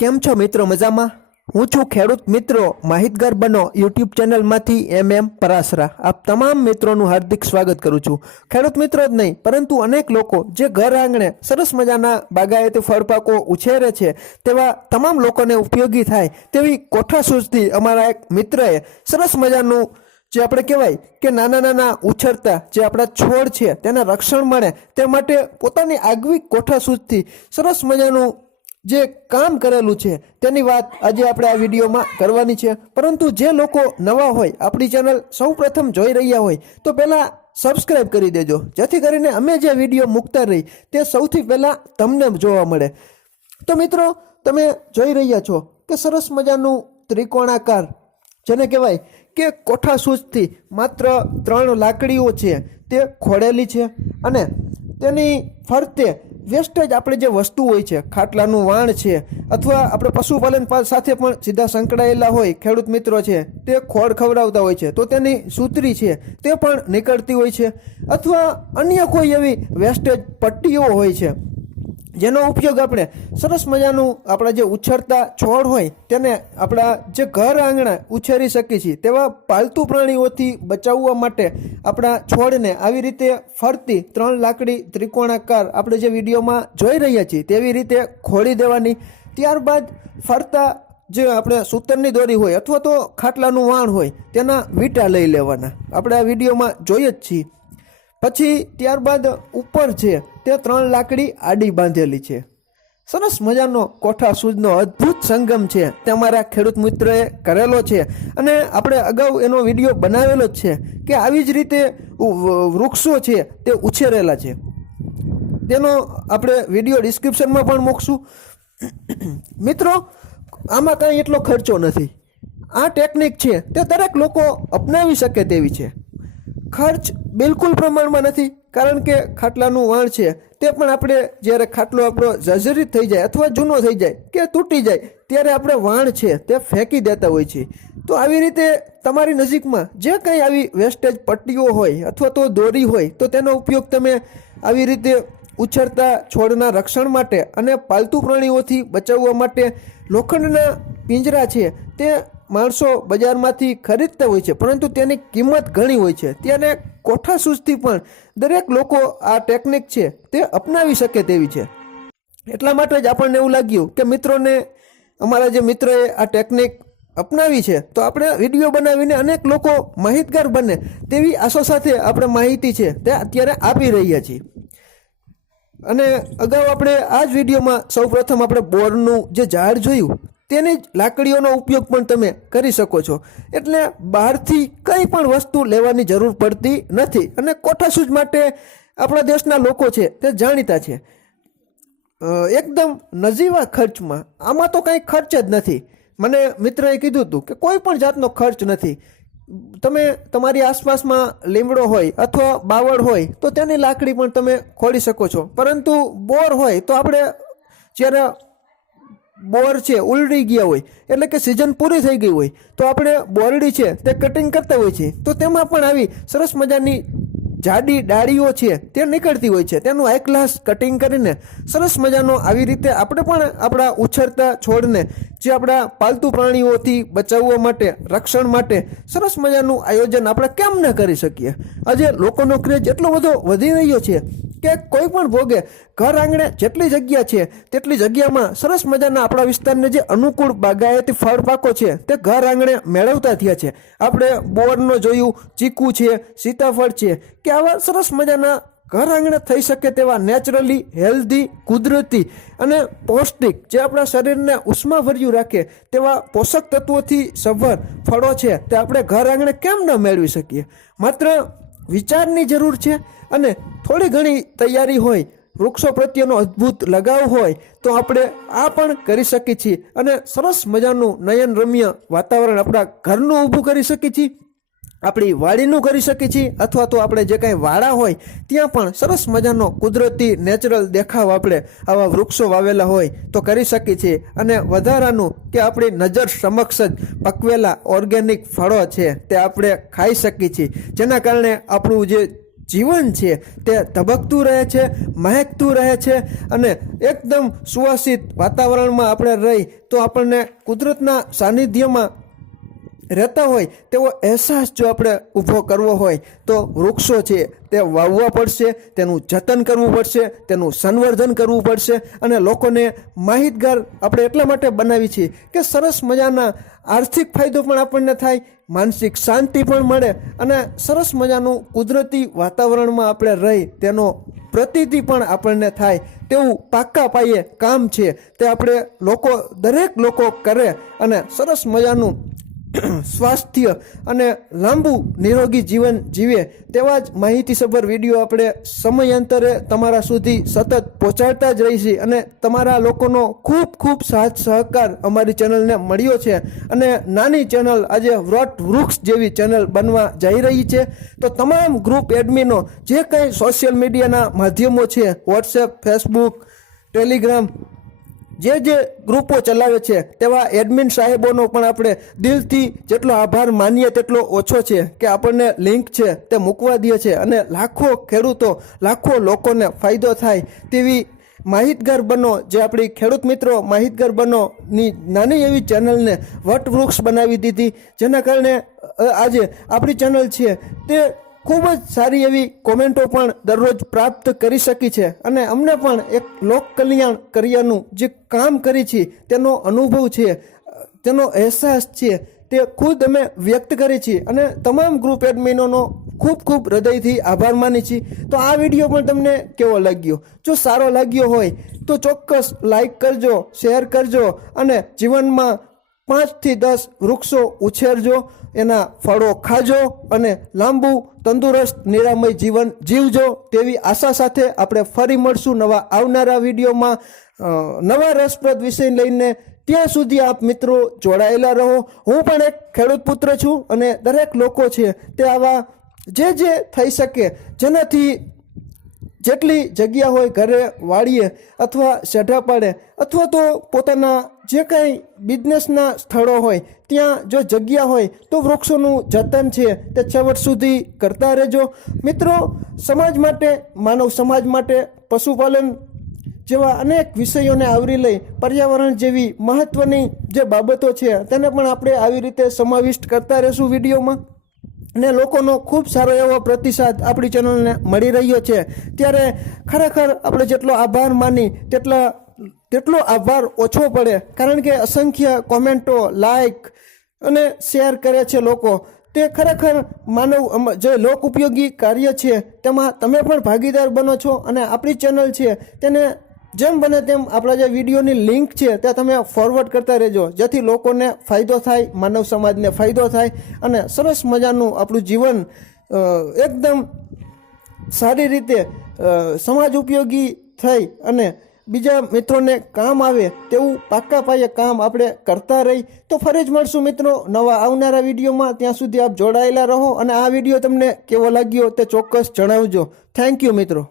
કેમ છો મિત્રો મજામાં? હું છું ખેડૂત મિત્રો માહિતગાર બનો યુટ્યુબ ચેનલમાંથી એમ એમ પરાસરા. આપ તમામ મિત્રોનું હાર્દિક સ્વાગત કરું છું. ખેડૂત મિત્રો જ નહીં, પરંતુ અનેક લોકો જે ઘર આંગણે સરસ મજાના બાગાયતી ફળપાકો ઉછેરે છે, તેવા તમામ લોકોને ઉપયોગી થાય તેવી કોઠા સૂઝથી અમારા એક મિત્રએ સરસ મજાનું જે આપણે કહેવાય કે નાના નાના ઉછરતા જે આપણા છોડ છે, તેના રક્ષણ મળે તે માટે પોતાની આગવી કોઠા સૂઝથી સરસ મજાનું જે કામ કરેલું છે, તેની વાત આજે આપણે આ વિડીયોમાં કરવાની છે. પરંતુ જે લોકો નવા હોય, આપણી ચેનલ સૌ પ્રથમ જોઈ રહ્યા હોય, તો પહેલાં સબસ્ક્રાઈબ કરી દેજો. જેથી કરીને અમે જે વીડિયો મૂકતા રહી, તે સૌથી પહેલાં તમને જોવા મળે. તો મિત્રો, તમે જોઈ રહ્યા છો કે સરસ મજાનું ત્રિકોણાકાર, જેને કહેવાય કે કોઠા સૂચથી માત્ર ત્રણ લાકડીઓ છે, તે ખોડેલી છે અને તેની ફરતે વેસ્ટેજ આપણે જે વસ્તુ હોય છે, ખાટલાનું વાણ છે, અથવા આપણે પશુપાલન સાથે પણ સીધા સંકળાયેલા હોય, ખેડૂત મિત્રો છે, તે ખોળ ખવડાવતા હોય છે, તો તેની સૂતરી છે, તે પણ નીકળતી હોય છે, અથવા અન્ય કોઈ એવી વેસ્ટેજ પટ્ટીઓ હોય છે જેનો ઉપયોગ આપણે સરસ મજાનું આપણા જે ઉછળતા છોડ હોય તેને આપણા જે ઘર આંગણા ઉછેરી શકીએ છીએ, તેવા પાલતુ પ્રાણીઓથી બચાવવા માટે આપણા છોડને આવી રીતે ફરતી ત્રણ લાકડી ત્રિકોણાકાર આપણે જે વિડીયોમાં જોઈ રહ્યા છીએ, તેવી રીતે ખોળી દેવાની. ત્યારબાદ ફરતા જે આપણે સૂતરની દોરી હોય અથવા તો ખાટલાનું વાણ હોય, તેના વીંટા લઈ લેવાના. આપણે આ વિડીયોમાં જોઈએ જ છીએ. પછી ત્યારબાદ ઉપર છે તે ત્રણ લાકડી આડી બાંધેલી છે. સરસ મજાનો કોઠા સૂજનો અદ્ભુત સંગમ છે. તે અમારા ખેડૂત મિત્રએ કરેલો છે અને આપણે અગાઉ એનો વીડિયો બનાવેલો જ છે કે આવી જ રીતે વૃક્ષો છે તે ઉછેરેલા છે. તેનો આપણે વીડિયો ડિસ્ક્રિપ્શનમાં પણ મૂકશું. મિત્રો, આમાં કાંઈ એટલો ખર્ચો નથી. આ ટેકનિક છે તે દરેક લોકો અપનાવી શકે તેવી છે. ખર્ચ બિલકુલ પ્રમાણમાં નથી, કારણ કે ખાટલાનું વાણ છે, તે પણ આપણે જ્યારે ખાટલો આપણો જર્જરિત થઈ જાય અથવા જૂનો થઈ જાય કે તૂટી જાય, ત્યારે આપણે વાણ છે તે ફેંકી દેતા હોય છે. તો આવી રીતે તમારી નજીકમાં જે કંઈ આવી વેસ્ટેજ પટ્ટીઓ હોય અથવા તો દોરી હોય, તો તેનો ઉપયોગ તમે આવી રીતે ઉછળતા છોડના રક્ષણ માટે અને પાલતુ પ્રાણીઓથી બચાવવા માટે લોખંડના પિંજરા છે, તે માણસો બજારમાંથી ખરીદતા હોય છે, પરંતુ તેની કિંમત ઘણી હોય છે. ત્યારે કોઠા સૂઝથી પણ દરેક લોકો આ ટેકનિક છે તે અપનાવી શકે તેવી છે. એટલા માટે જ આપણને એવું લાગ્યું કે મિત્રોને, અમારા જે મિત્રોએ આ ટેકનિક અપનાવી છે, તો આપણે વીડિયો બનાવીને અનેક લોકો માહિતગાર બને તેવી આશા સાથે આપણે માહિતી છે તે અત્યારે આપી રહ્યા છીએ. અને અગાઉ આપણે આ જ વિડીયોમાં સૌપ્રથમ આપણે બોરનું જે ઝાડ જોયું તેની જ લાકડીઓનો ઉપયોગ પણ તમે કરી શકો છો. એટલે બહારથી કંઈ પણ વસ્તુ લેવાની જરૂર પડતી નથી. અને કોઠાસૂઝ માટે આપણા દેશના લોકો છે તે જાણીતા છે. એકદમ નજીવા ખર્ચમાં, આમાં તો કંઈ ખર્ચ જ નથી. મને મિત્રએ કીધું હતું કે કોઈ પણ જાતનો ખર્ચ નથી. તમે તમારી આસપાસમાં લીમડો હોય અથવા બાવળ હોય તો તેની લાકડી પણ તમે ખોડી શકો છો. પરંતુ બોર હોય તો આપણે જ્યારે બોર છે ઉલડી ગયા હોય, એટલે કે સિઝન પૂરી થઈ ગઈ હોય, તો આપણે બોરડી છે તે કટિંગ કરતા હોય છે. તો તેમાં પણ આવી સરસ મજાની જાડી ડાળીઓ છે, તે નીકળતી હોય છે. તેનું એક ગ્લાસ કટિંગ કરીને સરસ મજાનો આવી રીતે આપણે પણ આપણા ઉછરતા છોડને, જે આપણા પાલતુ પ્રાણીઓથી બચાવવા માટે, રક્ષણ માટે સરસ મજાનું આયોજન આપણે કેમ ન કરી શકીએ? આજે લોકોનો ક્રેઝ એટલો બધો વધી રહ્યો છે કે કોઈ પણ ભોગે ઘર આંગણે જેટલી જગ્યા છે, તેટલી જગ્યામાં સરસ મજાના આપણા વિસ્તારને જે અનુકૂળ બાગાયતી ફળ પાકો છે, તે ઘર આંગણે મેળવતા થયા છે. આપણે બોરનો જોયું, ચીકુ છે, સીતાફળ છે, કે આવા સરસ મજાના ઘર આંગણે થઈ શકે તેવા નેચરલી હેલ્ધી કુદરતી અને પૌષ્ટિક જે આપણા શરીરને ઉષ્માભર્યું રાખે તેવા પોષક તત્વોથી સભર ફળો છે, તે આપણે ઘર આંગણે કેમ ન મેળવી શકીએ? માત્ર વિચારની જરૂર છે અને થોડી ઘણી તૈયારી હોય, વૃક્ષો પ્રત્યેનો અદ્ભુત લગાવ હોય, તો આપણે આ પણ કરી શકીએ છીએ અને સરસ મજાનું નયન રમ્ય વાતાવરણ આપણા ઘરનું ઊભું કરી શકીએ છીએ. આપણી વાડીનું કરી શકીએ છીએ, અથવા તો આપણે જે કાંઈ વાડા હોય, ત્યાં પણ સરસ મજાનો કુદરતી નેચરલ દેખાવ આપણે આવા વૃક્ષો વાવેલા હોય તો કરી શકીએ છીએ. અને વધારાનું કે આપણી નજર સમક્ષ જ પકવેલા ઓર્ગેનિક ફળો છે તે આપણે ખાઈ શકીએ છીએ. જેના કારણે આપણું જે જીવન છે તે ધબકતું રહે છે, મહેકતું રહે છે અને એકદમ સુવાસિત વાતાવરણમાં આપણે રહી તો આપણને કુદરતના સાનિધ્યમાં રહેતા હોય, તેવો અહેસાસ જો આપણે ઊભો કરવો હોય, તો વૃક્ષો છે તે વાવવા પડશે, તેનું જતન કરવું પડશે, તેનું સંવર્ધન કરવું પડશે અને લોકોને માહિતગાર આપણે એટલા માટે બનાવી છીએ કે સરસ મજાના આર્થિક ફાયદો પણ આપણને થાય, માનસિક શાંતિ પણ મળે અને સરસ મજાનું કુદરતી વાતાવરણમાં આપણે રહી, તેનો પ્રતિતિ પણ આપણને થાય, તેવું પાક્કા પાયે કામ છે, તે આપણે લોકો, દરેક લોકો કરે અને સરસ મજાનું સ્વાસ્થ્ય અને લાંબુ નિરોગી જીવન જીવે તેવા જ માહિતીસભર વીડિયો આપણે સમયાંતરે તમારા સુધી સતત પહોંચાડતા જ રહીશી અને તમારા લોકોનો ખૂબ ખૂબ સાથ સહકાર અમારી ચેનલને મળ્યો છે અને નાની ચેનલ આજે વ્રત વૃક્ષ જેવી ચેનલ બનવા જઈ રહી છે. તો તમામ ગ્રુપ એડમિનો જે કંઈ સોશિયલ મીડિયાના માધ્યમો છે વોટ્સએપ ફેસબુક ટેલિગ્રામ જે જે ગ્રુપો ચલાવે છે, તેવા એડમિન સાહેબોનો પણ આપણે દિલથી જેટલો આભાર માનીએ તેટલો ઓછો છે કે આપણને લિંક છે તે મૂકવા દે છે અને લાખો ખેડૂતો, લાખો લોકોને ફાયદો થાય તેવી માહિતગાર બનો, જે આપણી ખેડૂત મિત્રો માહિતગાર બનો ની નાની એવી ચેનલને વટવૃક્ષ બનાવી દીધી, જેના કારણે આજે આપણી ચેનલ છે તે ખૂબ જ સારી એવી કોમેન્ટો પણ દરરોજ પ્રાપ્ત કરી શકી છે. અને અમને પણ એક લોક કલ્યાણ કર્યાનું જે કામ કરી છે, તેનો અનુભવ છે, તેનો અહેસાસ છે, તે ખુદ અમે વ્યક્ત કરી છીએ અને તમામ ગ્રુપ એડમિનોનો ખૂબ ખૂબ હૃદયથી આભાર માની છીએ તો આ વીડિયો પણ તમને કેવો લાગ્યો? જો સારો લાગ્યો હોય, તો ચોક્કસ લાઈક કરજો શેર કરજો અને જીવનમાં પાંચથી દસ વૃક્ષો ઉછેરજો, એના ફળો ખાજો અને લાંબુ, તંદુરસ્ત, નિરામય જીવન જીવજો તેવી આશા સાથે આપણે ફરી મળશું નવા આવનારા વિડીયોમાં. નવા રસપ્રદ વિષય લઈને ત્યાં સુધી આપ મિત્રો જોડાયેલા રહો. હું પણ એક ખેડૂત પુત્ર છું અને દરેક લોકો છે તે આવા જે જે થઈ શકે જેનાથી જેટલી જગ્યા હોય ઘરે વાળીએ અથવા સઢા પાડે અથવા તો પોતાના જે કાંઈ બિઝનેસના સ્થળો હોય, ત્યાં જો જગ્યા હોય તો વૃક્ષોનું જતન છે તે છેવટ સુધી કરતા રહેજો. મિત્રો, સમાજ માટે, માનવ સમાજ માટે, પશુપાલન જેવા અનેક વિષયોને આવરી લઈ પર્યાવરણ જેવી મહત્ત્વની જે બાબતો છે, તેને પણ આપણે આવી રીતે સમાવિષ્ટ કરતા રહેશું વિડીયોમાં. ને લોકોનો ખૂબ સારો એવો પ્રતિસાદ આપણી ચેનલને મળી રહ્યો છે. ત્યારે ખરેખર આપણે જેટલો આભાર માની તેટલા, તેટલો આભાર ઓછો પડે, કારણ કે અસંખ્ય કોમેન્ટો લાઇક અને શેર કરે છે લોકો. તે ખરેખર માનવ જે લોક ઉપયોગી કાર્ય છે, તેમાં તમે પણ ભાગીદાર બનો છો અને આપણી ચેનલ છે, તેને જેમ બને તેમ આપણા જે વિડીયોની લિંક છે, ત્યાં તમે ફોરવર્ડ કરતા રહેજો, જેથી લોકોને ફાયદો થાય, માનવ સમાજને ફાયદો થાય અને સરસ મજાનું આપણું જીવન એકદમ સારી રીતે સમાજ ઉપયોગી થઈ અને બીજા મિત્રોને કામ આવે તેવું પાક્કા પાયે કામ આપણે કરતા રહી. તો ફરી જ મળશું મિત્રો નવા આવનારા વિડીયોમાં. ત્યાં સુધી આપ જોડાયેલા રહો અને આ વીડિયો તમને કેવો લાગ્યો તે ચોક્કસ જણાવજો. થેન્ક યુ મિત્રો.